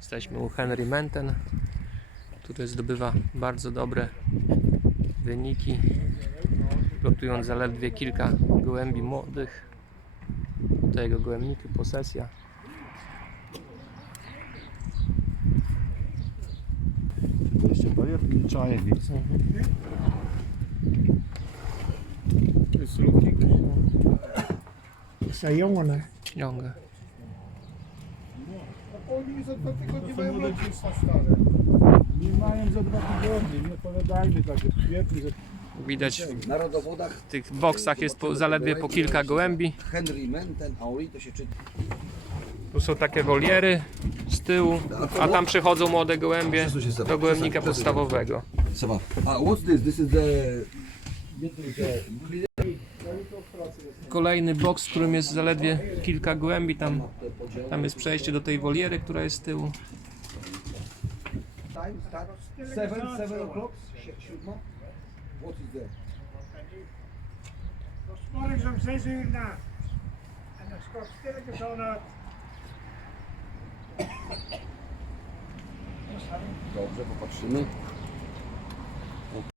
Jesteśmy u Henry Menten, który zdobywa bardzo dobre wyniki, lotując zaledwie kilka gołębi młodych. Tutaj jego gołębniki, posesja. Jeszcze bajerki czaje widzę. Jest looking. Jest jongen. Ciągę. Oni za dwa tygodnie mają lotnictwo stare. Nie mają za dwa tygodnie, nie opowiadajmy tak, że kwietni, że Widać w tych boksach jest po, zaledwie po kilka gołębi. Henry Menten, Auri to się czyta. Tu są takie woliery z tyłu, a tam przychodzą młode gołębie do gołębnika podstawowego. Seba. A what's this? This is the... Kolejny boks, w którym jest zaledwie kilka gołębi, tam, tam jest przejście do tej woliery, która jest z tyłu. Seven, seven o'clock? Si- Siódma? What is that? S morgens om 6 uur na. En dan schot stilletjes al uit. Dobrze, popatrzymy.